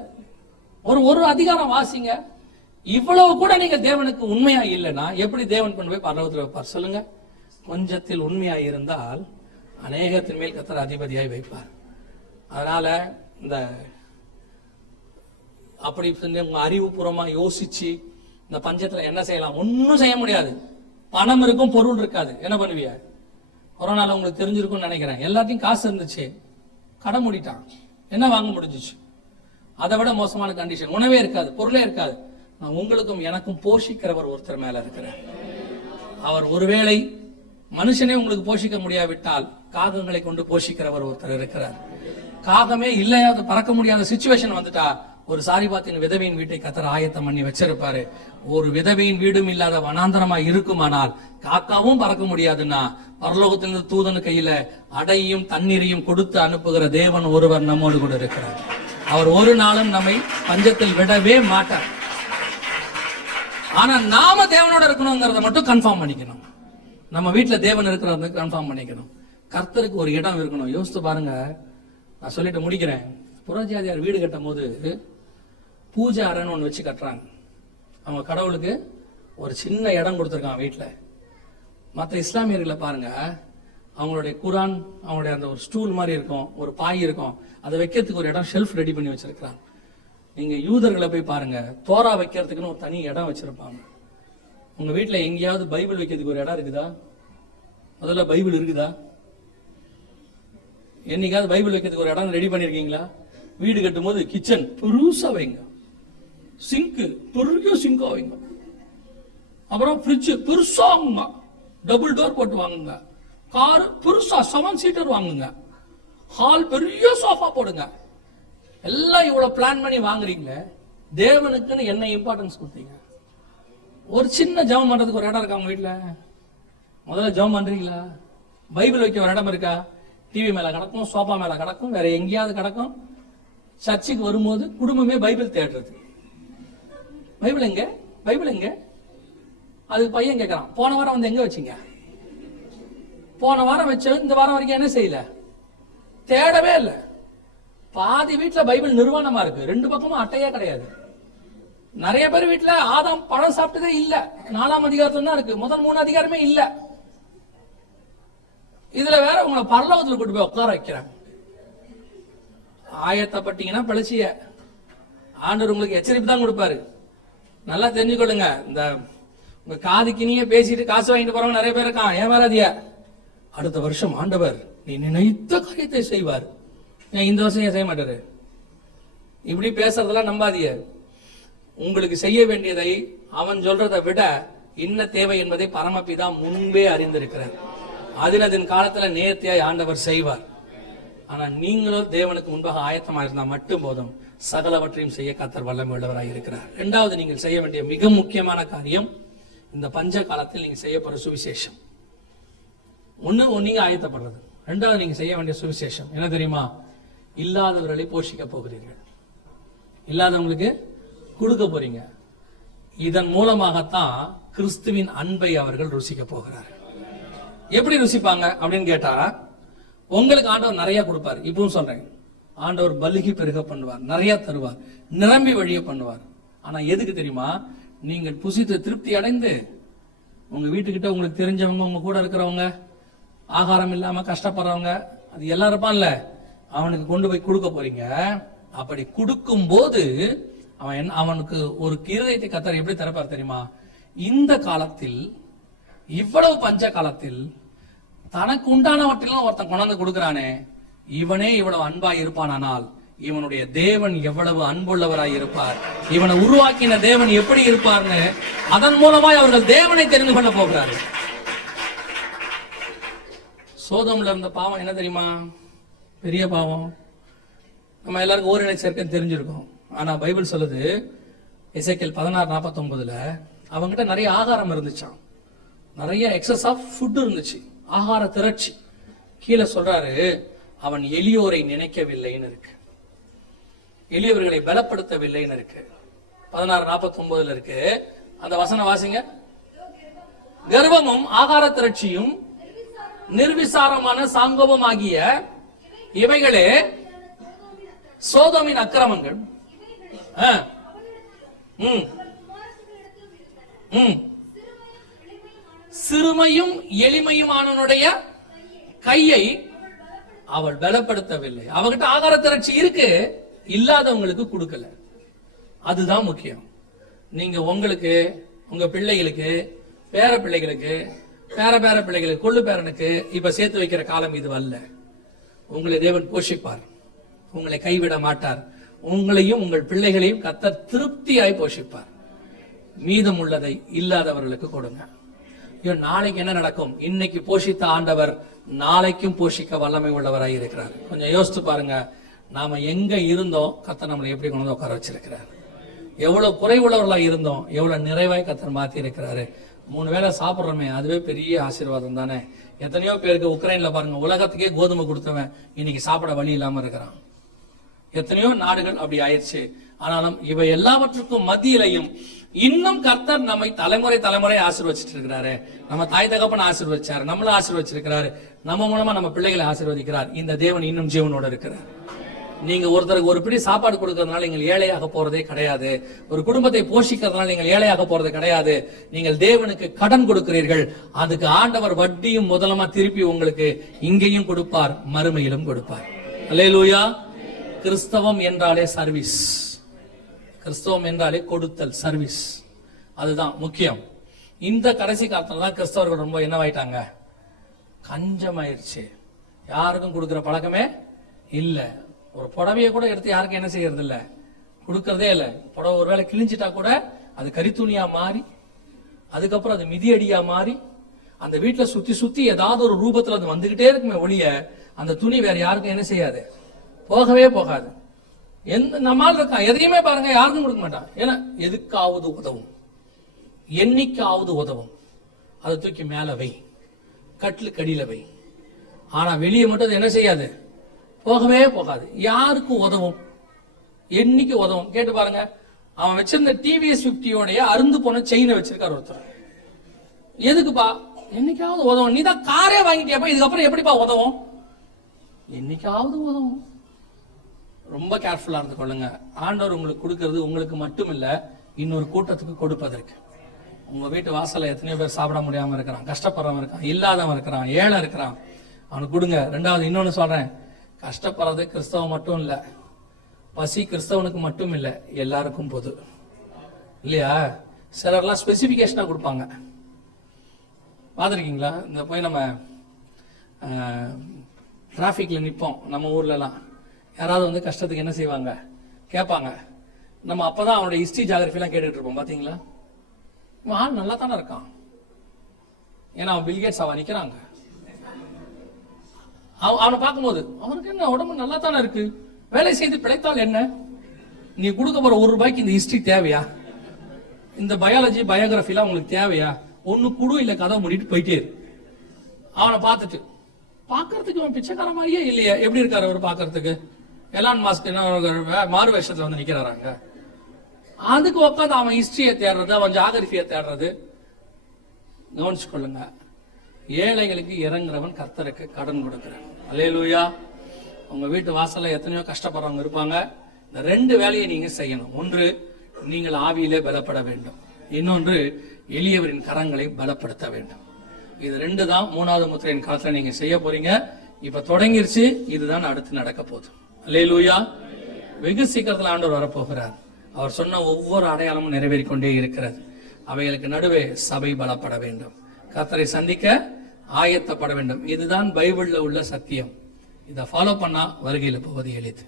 ஒரு ஒரு அதிகாரம் வாசிங்க. இவ்வளவு கூட நீங்க தேவனுக்கு உண்மையா இல்லைன்னா எப்படி தேவன் கொண்டு போய் பரலோகத்தில் வைப்பார்? சொல்லுங்க. கொஞ்சத்தில் உண்மையா இருந்தால் அநேகத்தின் மேல் கத்தர் அதிபதியாய் வைப்பார். அதனால இந்த அப்படி உங்க அறிவுபூர்வமா யோசிச்சு இந்த பஞ்சத்துல என்ன செய்யலாம்? ஒன்றும் செய்ய முடியாது. பணம் இருக்கும் பொருள் இருக்காது. என்ன பண்ணுவியா கொரோனால உங்களுக்கு தெரிஞ்சிருக்கும்னு நினைக்கிறேன். எல்லாத்தையும் காசு இருந்துச்சு. கடை மூடிட்டான். என்ன வாங்க முடிஞ்சிச்சு? அதை விட மோசமான கண்டிஷன் உணவே இருக்காது பொருளே இருக்காது. நான் உங்களுக்கும் எனக்கும் போஷிக்கிறவர் ஒருத்தர் மேல இருக்கிறேன் அவர் ஒருவேளை மனுஷனே உங்களுக்கு போஷிக்க முடியாவிட்டால் காகங்களை கொண்டு போஷிக்கிறவர் ஒருத்தர் இருக்கிறார். காகமே இல்லையாத பறக்க முடியாத சுச்சுவேஷன் வந்துட்டா ஒரு சாரிபாத்தின் விதவையின் வீட்டை கத்தர் ஆயத்தம் பண்ணி வச்சிருப்பாரு. ஒரு விதவையின் வீடும் இல்லாத வனாந்தரமா இருக்குமானால் காக்காவும் பறக்க முடியாதுன்னா பரலோகத்திலிருந்து தூதன் கையில அடையும் தண்ணீரையும் கொடுத்து அனுப்புகிற தேவன் ஒருவர் நம்மோடு கூட இருக்கிறார். அவர் ஒரு நாளும் நம்மை பஞ்சத்தில் விடவே மாட்டார். ஆனா நாம தேவனோட இருக்கணுங்கிறத மட்டும் கன்ஃபார்ம் பண்ணிக்கணும். நம்ம வீட்டுல தேவன் இருக்கிறத கன்ஃபார்ம் பண்ணிக்கணும். கர்த்தருக்கு ஒரு இடம் இருக்கணும். யோசித்து பாருங்க. நான் சொல்லிட்டு முடிக்கிறேன். புரஜாதியார் வீடு கட்டும் போது பூஜை அறைன்னு ஒன்று வச்சு கட்டுறாங்க. அவங்க கடவுளுக்கு ஒரு சின்ன இடம் கொடுத்துருக்கான் வீட்டில் மற்ற இஸ்லாமியர்களை பாருங்க. அவங்களுடைய குரான் அவங்களுடைய அந்த ஒரு ஸ்டூல் மாதிரி இருக்கும் ஒரு பாய் இருக்கும். அதை வைக்கிறதுக்கு ஒரு இடம் ஷெல்ஃப் ரெடி பண்ணி வச்சிருக்கிறாங்க. நீங்க யூதர்களை போய் பாருங்க. தோரா வைக்கிறதுக்குன்னு ஒரு தனி இடம் வச்சிருப்பாங்க. உங்க வீட்டில் எங்கேயாவது பைபிள் வைக்கிறதுக்கு ஒரு இடம் இருக்குதா? முதல்ல பைபிள் இருக்குதா? என்னைக்காவது பைபிள் வைக்கிறதுக்கு ஒரு இடம் ரெடி பண்ணியிருக்கீங்களா வீடு கட்டும் போது கிச்சன் புதுசாக வைங்க. சிங்க்கு பெரிய சிங்கா வைங்க அப்புறம் ஃப்ரிட்ஜ் பெருசா வாங்குங்க. டபுள் டோர் போட்டு வாங்குங்க. கார் பெருசா செவன் சீட்டர் வாங்குங்க. ஹால் பெரிய சோஃபா போடுங்க. எல்லாம் இவ்வளவு பிளான் பண்ணி வாங்குறீங்களே? தேவனுக்குன்னு என்ன இம்பார்ட்டன்ஸ் கொடுத்தீங்க? ஒரு சின்ன ஜெபம் பண்றதுக்கு ஒரு இடம் இருக்கா உங்க வீட்டில் முதல்ல ஜெபம் பண்றீங்களா? பைபிள் வைக்க ஒரு இடம் இருக்கா? டிவி மேல கிடக்கும் சோஃபா மேல கிடக்கும் வேற எங்கேயாவது கிடக்கும். சர்ச்சுக்கு வரும்போது குடும்பமே பைபிள் தேடுறது. பைபிள் எங்க? பைபிள் எங்க? அது பையன் கேட்கறான் போன வாரம் வந்து எங்க வச்சீங்க? போன வாரம் வச்ச இந்த வாரம் வரைக்கும் என்ன செய்யல? தேடவே இல்லை. பாதி வீட்டில் பைபிள் நிர்வாணமா இருக்கு. ரெண்டு பக்கமும் அட்டையே கிடையாது. நிறைய பேர் வீட்டில் ஆதாம் பழம் சாப்பிட்டதே இல்ல. நாலாம் அதிகாரத்துல தான் இருக்கு. முதல் மூணு அதிகாரமே இல்ல. இதுல வேற உங்களை பரலோகத்தில் கூட்டு போய் உட்கார வைக்கிறேன். ஆயத்தப்பட்டீங்கன்னா பிழைச்சிய. ஆண்டவர் உங்களுக்கு எச்சரிப்பு தான் கொடுப்பாரு. நல்லா தெரிஞ்சுக்கொள்ளுங்க. இந்த உங்க காதுக்கினியே பேசிட்டு காசு வாங்கிட்டு போறவங்க நிறைய பேர் இருக்கான். ஏன் அடுத்த வருஷம் ஆண்டவர் நீ நினைத்த காரியத்தை செய்வார். ஏன் இந்த வருஷம் ஏன் செய்ய மாட்டாரு? இப்படி பேசுறதெல்லாம் நம்பாதிய உங்களுக்கு செய்ய வேண்டியதை அவன் சொல்றதை விட என்ன தேவை என்பதை பரமபிதா முன்பே அறிந்திருக்கிறார். அதில் அதன் காலத்துல நேர்த்தியாய் ஆண்டவர் செய்வார். ஆனா நீங்களும் தேவனுக்கு முன்பாக ஆயத்தமா இருந்தா மட்டும் போதும். சகலவற்றையும் செய்ய கத்தர் வல்லமை இருக்கிறார். இரண்டாவது நீங்கள் செய்ய வேண்டிய மிக முக்கியமான காரியம் இந்த பஞ்ச காலத்தில் நீங்கள் செய்ய சுவிசேஷம். ஒன்று ஒன்றிங்க ஆயத்தப்படுறது. ரெண்டாவது நீங்கள் செய்ய வேண்டிய சுவிசேஷம். என்ன தெரியுமா? இல்லாதவர்களை போஷிக்க போகிறீர்கள். இல்லாதவங்களுக்கு கொடுக்க போறீங்க. இதன் மூலமாகத்தான் கிறிஸ்துவின் அன்பை அவர்கள் ருசிக்க போகிறார்கள். எப்படி ருசிப்பாங்க அப்படின்னு கேட்டா உங்களுக்கு ஆண்டவர் நிறைய கொடுப்பார். இப்பவும் சொல்றேன். ஆண்டவர் பலுகி பெருக பண்ணுவார் நிறைய தருவார் நிரம்பி வழிய பண்ணுவார். ஆனா எதுக்கு தெரியுமா? நீங்கள் புசித்து திருப்தி அடைந்து உங்க வீட்டுக்கிட்ட உங்களுக்கு தெரிஞ்சவங்க உங்க கூட இருக்கிறவங்க ஆகாரம் இல்லாம கஷ்டப்படுறவங்க அது எல்லாம் இருப்பான்ல அவனுக்கு கொண்டு போய் கொடுக்க போறீங்க. அப்படி கொடுக்கும் போது அவன் அவனுக்கு ஒரு இருதயத்தை கத்தர் எப்படி திறப்பார் தெரியுமா? இந்த காலத்தில் இவ்வளவு பஞ்ச காலத்தில் தனக்கு உண்டானவற்றிலும் ஒருத்தன் கொண்டாந்து கொடுக்கறானே இவனே இவ்வளவு அன்பாய் இருப்பானால் இவனுடைய தேவன் எவ்வளவு அன்புள்ளவராய் இருப்பார்? இவனை உருவாக்கின தேவன் எப்படி இருப்பார்னு அதன் மூலமாய் அவர்கள் தேவனை தெரிந்து கொள்ள போகிறார்கள். சோதம்ல இருந்த பாவம் என்ன தெரியுமா? பெரிய பாவம். நம்ம எல்லாருக்கும் ஓரினை சேர்க்கை தெரிஞ்சிருக்கோம். ஆனா பைபிள் சொல்லுது இசைக்கல் பதினாறு நாற்பத்தொன்பதுல அவங்ககிட்ட நிறைய ஆகாரம் இருந்துச்சான் நிறைய எக்ஸஸ் ஆஃப் ஃபுட் இருந்துச்சு. ஆகார திரட்சி. கீழே சொல்றாரு அவன் எளியோரை நினைக்கவில்லைன்னு இருக்கு. எளியவர்களை பலப்படுத்தவில்லைன்னு இருக்கு. பதினாறு நாற்பத்தி ஒன்பதுல இருக்கு. அந்த வசன வாசிங்க. கர்வமும் ஆகார திரட்சியும் நிர்விசாரமான சாங்கோபம் ஆகிய இவைகளே சோதமின் அக்கிரமங்கள். ஆ. சிறுமையும் எளிமையுமானவனுடைய கையை அவள் பலப்படுத்தவில்லை. அவகிட்ட ஆகார திரட்சி இருக்கு. இல்லாதவங்களுக்கு கொடுக்கல. அதுதான் முக்கியம். நீங்க உங்களுக்கு உங்க பிள்ளைகளுக்கு பேர பிள்ளைகளுக்கு பேர பேர பிள்ளைகளுக்கு கொள்ளு பேரனுக்கு இப்ப சேர்த்து வைக்கிற காலம் இது அல்ல. உங்களை தேவன் போஷிப்பார். உங்களை கைவிட மாட்டார். உங்களையும் உங்கள் பிள்ளைகளையும் கத்தர் திருப்தியாய் போஷிப்பார். மீதம் உள்ளதை இல்லாதவர்களுக்கு கொடுங்க. நாளைக்கு என்ன நடக்கும்? இன்னைக்கு போஷித்த ஆண்டவர் நாளைக்கும் போஷிக்க வல்லமை உள்ளவராக இருக்கிறார். கொஞ்சம் யோசித்து பாருங்க. நாம எங்க இருந்தோம்? கத்தர் நம்மளை எப்படி கொண்டு வந்து உட்கார வச்சிருக்கிறார். எவ்வளவு குறைவுள்ளவர்களா இருந்தோம்? எவ்வளவு நிறைவாய் கத்தர் மாத்தி இருக்கிறாரு. மூணு வேளை சாப்பிட்றோமே அதுவே பெரிய ஆசீர்வாதம் தானே. எத்தனையோ பேருக்கு உக்ரைன்ல பாருங்க உலகத்துக்கே கோதுமை கொடுத்தவன் இன்னைக்கு சாப்பிட வழி இல்லாம இருக்கிறான். எத்தனையோ நாடுகள் அப்படி ஆயிடுச்சு. ஆனாலும் இவை எல்லாவற்றுக்கும் மத்தியிலையும் இன்னும் கர்த்தர் நம்மை தலைமுறை தலைமுறை ஆசீர்வச்சிட்டு இருக்கிறாரு நம்ம தாய் தகப்பன ஆசீர்வச்சாரு. நம்மள ஆசீர்வச்சிருக்கிறாரு. நம்ம மூலமா நம்ம பிள்ளைகளை ஆசீர்வதிக்கிறார். இந்த தேவன் இன்னும் ஜீவனோட இருக்கிறார். நீங்க ஒருத்தருக்கு ஒரு பிடி சாப்பாடு கொடுக்கறதுனால நீங்கள் ஏழையாக போறதே கிடையாது. ஒரு குடும்பத்தை போஷிக்கிறதுனால நீங்கள் ஏழையாக போறது கிடையாது. நீங்கள் தேவனுக்கு கடன் கொடுக்கிறீர்கள். அதுக்கு ஆண்டவர் வட்டியும் முதலமா திருப்பி உங்களுக்கு இங்கேயும் கொடுப்பார் மறுமையிலும் கொடுப்பார். அல்லேலூயா. கிறிஸ்தவம் என்றாலே சர்வீஸ். கிறிஸ்தவம் என்றாலே கொடுத்தல் சர்வீஸ் அதுதான் முக்கியம். இந்த கடைசி காலத்துல தான் கிறிஸ்தவர்கள் ரொம்ப என்னவாயிட்டாங்க? கஞ்சமாயிருச்சு. யாருக்கும் கொடுக்குற பழக்கமே இல்லை. ஒரு புடவைய கூட எடுத்து யாருக்கும் என்ன செய்யறது இல்லை கொடுக்கறதே இல்லை. புடவை ஒருவேளை கிழிஞ்சிட்டா கூட அது கரித்துணியா மாறி அதுக்கப்புறம் அது மிதியடியா மாறி அந்த வீட்டில் சுத்தி சுத்தி ஏதாவது ஒரு ரூபத்தில் அது வந்துகிட்டே இருக்குமே ஒழிய அந்த துணி வேற யாருக்கும் என்ன செய்யாது? போகவே போகாது. எந்த நம்மால் இருக்கா? எதையுமே பாருங்க யாருக்கும் கொடுக்க மாட்டான் ஏன்னா எதுக்காவது உதவும். என்னைக்காவது உதவும். அதை தூக்கி மேலே வை. கட்டில் கடியில் வை. ஆனால் வெளியே மட்டும் அது என்ன செய்யாது? போகவே போகாது. யாருக்கு உதவும்? என்னைக்கு உதவும்? கேட்டு பாருங்க. அவன் வச்சிருந்த டிவிஎஸ் பிப்டியோடைய அருந்து போன செயினை வச்சிருக்காரு ஒருத்தர். எதுக்குப்பா? என்னைக்காவது உதவும். நீ தான் காரே வாங்கிட்டியாப்பா? இதுக்கப்புறம் எப்படிப்பா உதவும்? என்னைக்காவது உதவும். ரொம்ப கேர்ஃபுல்லா இருந்து கொள்ளுங்க ஆண்டவர் உங்களுக்கு கொடுக்கறது உங்களுக்கு மட்டும் இல்ல இன்னொரு கூட்டத்துக்கு கொடுப்பதற்கு. உங்க வீட்டு வாசலில் எத்தனையோ பேர் சாப்பிட முடியாம இருக்கிறான் கஷ்டப்படுறவன் இருக்கான் இல்லாதவன் இருக்கிறான் ஏழை இருக்கிறான். அவனுக்கு கொடுங்க. ரெண்டாவது இன்னொன்னு சொல்றேன். கஷ்டப்படுறது கிறிஸ்தவம் மட்டும் இல்ல. பசி கிறிஸ்தவனுக்கு மட்டும் இல்ல எல்லாருக்கும் பொது. இல்லையா? சிலர்லாம் ஸ்பெசிபிகேஷனா கொடுப்பாங்க. பார்த்துருக்கீங்களா? இந்த போய் நம்ம டிராஃபிக்ல நிற்போம் நம்ம ஊர்லலாம். யாராவது வந்து கஷ்டத்துக்கு என்ன செய்வாங்க? கேட்பாங்க. நம்ம அப்பதான் அவனோட ஹிஸ்டரி ஜாகிரபிலாம் கேட்டுட்டு இருப்போம் பாத்தீங்களா? இவன் ஆள் நல்லா தானே இருக்கான். ஏன்னா அவன் பில்கேட்ஸ் அவன் நிக்கிறாங்க. அவனை பார்க்கும்போது அவனுக்கு என்ன உடம்பு நல்லா தானே இருக்கு? வேலை செய்து பிழைத்தால் என்ன? நீ கொடுக்க போற ஒரு ரூபாய்க்கு இந்த ஹிஸ்டரி தேவையா? இந்த பயாலஜி பயோகிராஃபிலாம் உங்களுக்கு தேவையா? ஒண்ணு குடு இல்ல கதை மூடிட்டு போயிட்டே இரு. அவனை பார்த்துட்டு பார்க்கறதுக்கு அவன் பிச்சைக்கார மாதிரியே இல்லையா. எப்படி இருக்காரு அவர் பார்க்கறதுக்கு? எலான் மாஸ்க் என்ன மாறு வேஷத்துல வந்து நிக்கிறாராங்க. அதுக்கு உட்காந்து அவன் ஹிஸ்டரியை தேடுறது அவன் ஜாகிரபியை தேடுறது. கவனிச்சு கொள்ளுங்க ஏழைகளுக்கு இறங்குறவன் கர்த்தருக்கு கடன் கொடுக்கிறான். அல்லேலூயா உங்க வீட்டு வாசல்ல எத்தனையோ கஷ்டப்படுறவங்க இருப்பாங்க. இந்த ரெண்டு வேலையை நீங்க செய்யணும். ஒன்று நீங்கள் ஆவியிலே பலப்பட வேண்டும். இன்னொன்று எளியவரின் கரங்களை பலப்படுத்த வேண்டும். இது ரெண்டு தான். மூணாவது முத்திரையின் காலத்துல நீங்க செய்ய போறீங்க. இப்ப தொடங்கிருச்சு. இதுதான் அடுத்து நடக்க போகுது. அல்லேலூயா வெகு சீக்கிரத்தில் ஆண்டவர் வரப்போகிறார். அவர் சொன்ன ஒவ்வொரு அடையாளமும் நிறைவேறி கொண்டே இருக்கிறது. அவைகளுக்கு நடுவே சபை பலப்பட வேண்டும். கத்தரை சந்திக்க ஆயத்தப்பட வேண்டும். இதுதான் பைபிளில் உள்ள சத்தியம். இதை ஃபாலோ பண்ணா வருகையில் போவது எளிது.